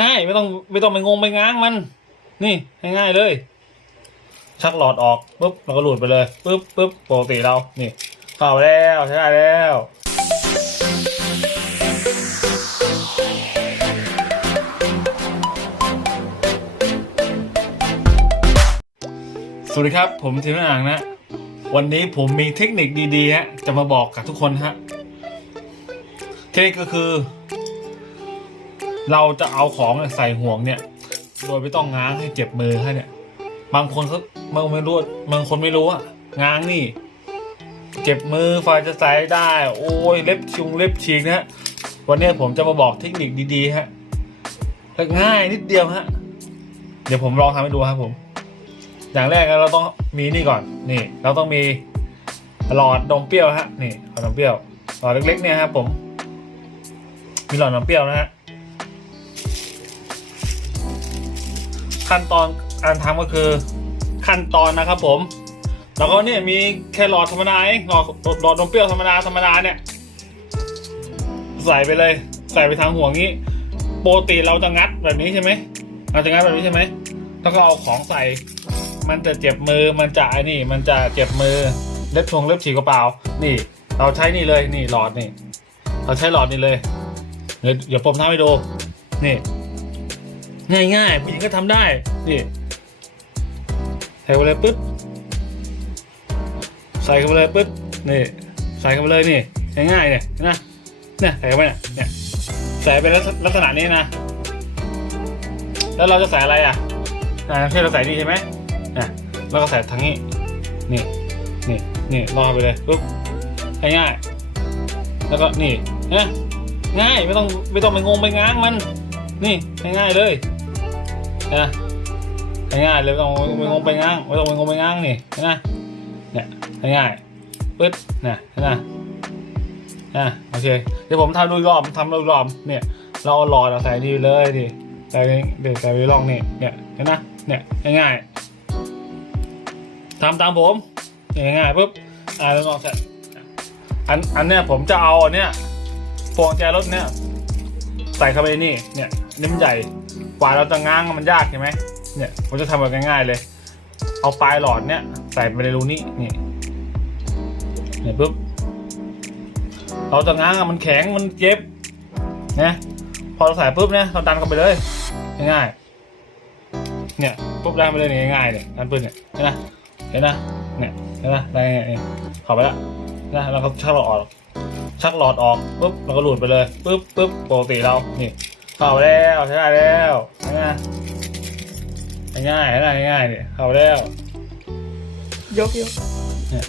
ง่ายไม่ต้องไม่ต้องไปงงไปง้างมัน นี่ง่ายๆเลย ชักหลอดออกปุ๊บเราก็หลุดไปเลยปุ๊บปุ๊บปกติเรานี่เข้าแล้วใช้ได้แล้วสวัสดีครับ ผมทีมอ่างนะ วันนี้ผมมีเทคนิคดีๆฮะจะมาบอกกับทุกคนฮะเทคนิคก็คือ เราจะเอาของใส่ห่วงเนี่ย โดยไม่ต้องง้างให้เจ็บมือให้เนี่ย บางคนเขาบางไม่รู้บางคนไม่รู้อะง้างนี่ เจ็บมือไฟจะใส่ได้ โอ้ยเล็บชุงเล็บฉีกนะฮะวันนี้ผมจะมาบอกเทคนิคดีๆฮะและง่ายนิดเดียวฮะเดี๋ยวผมลองทำให้ดูครับผม อย่างแรกเราต้องมีนี่ก่อนนี่ เราต้องมีหลอดนมเปรี้ยวฮะนี่หลอดนมเปรี้ยวหลอดเล็กๆเนี่ยครับผม มีหลอดนมเปรี้ยวนะฮะ ขั้นตอนการทำก็คือขั้นตอนนะครับผม แล้วก็เนี่ยมีแค่หลอดธรรมดาหลอดหลอดนมเปรี้ยวธรรมดาธรรมดาเนี่ยใส่ไปเลย ใส่ไปทางห่วงนี้ปกติเราจะงัดแบบนี้ใช่ไหมเราจะงัดแบบนี้ใช่ไหมแล้วก็เอาของใส่ มันจะเจ็บมือมันจะไอ้นี่ มันจะเจ็บมือเล็บชงเล็บฉีกกระเป๋านี่ เราใช้นี่เลยนี่หลอดนี่ เราใช้หลอดนี่เลยเดี๋ยวผมทำให้ดูนี่ ง่ายๆผู้หญิงก็ทำได้นี่ใส่เข้าไปเลยปึ๊ดใส่เข้าไปเลยปึ๊ดนี่ใส่เข้าไปเลยนี่ง่ายๆเนี่ยนะเนี่ยใส่เข้าไปเนี่ยเนี่ยใส่เป็นลักษณะนี้นะ แล้วเราจะใส่อะไรอะอ่าแค่เราใส่นี่ใช่ไหมอะแล้วก็ใส่ทางนี้นี่นี่นี่รอไปเลยปุ๊บง่ายๆแล้วก็นี่นะง่ายไม่ต้องไม่ต้องไปงงไปง้างมัน นี่ง่ายๆเลย นะง่ายๆเลยไม่ต้องไปงงไปง้างไม่ต้องไปงงไปง้างนี่นะเนี่ยง่ายๆปึ๊ดนะนะนะโอเคเดี๋ยวผมทำดูรอบทำดูรอบเนี่ย เราเอาหลอดเอาใส่นี่ไปเลยดิใส่เดี๋ยวใส่ไปร่องนี่เนี่ยเห็นไหมเนี่ยง่ายๆทำตามผมเนี่ยง่ายๆปุ๊บอ่าแล้วลองใส่อันอันเนี้ยผมจะเอาอันเนี้ยพวงแจรถเนี้ยใส่เข้าไปนี่เนี่ย นี่มันใหญ่กว่าเราจะง้างมันยากใช่ไหมเนี่ยผมจะทำแบบง่ายๆเลย เอาปลายหลอดเนี้ยใส่ไปในรูนี้นี่เนี่ยปุ๊บเราจะง้างมันแข็งมันเจ็บนะพอเราใส่ปุ๊บเนี่ยเราดันเข้าไปเลย ง่ายๆเนี่ยปุ๊บดันไปเลยง่ายๆเลยดันปืนเนี่ยเห็นไหมเห็นไหมเนี่ยเห็นไหมได้ไงเนี่ยเข้าไปแล้วนะแล้วก็ชักหลอดออกชักหลอดออกปุ๊บเราก็หลุดไปเลยปุ๊บปุ๊บปกติเรานี่ เข้าแล้วใช้ได้แล้วเห็นไหมง่ายๆง่ายๆง่ายๆเนี่ยเข้าแล้ว ยกยกเนี่ย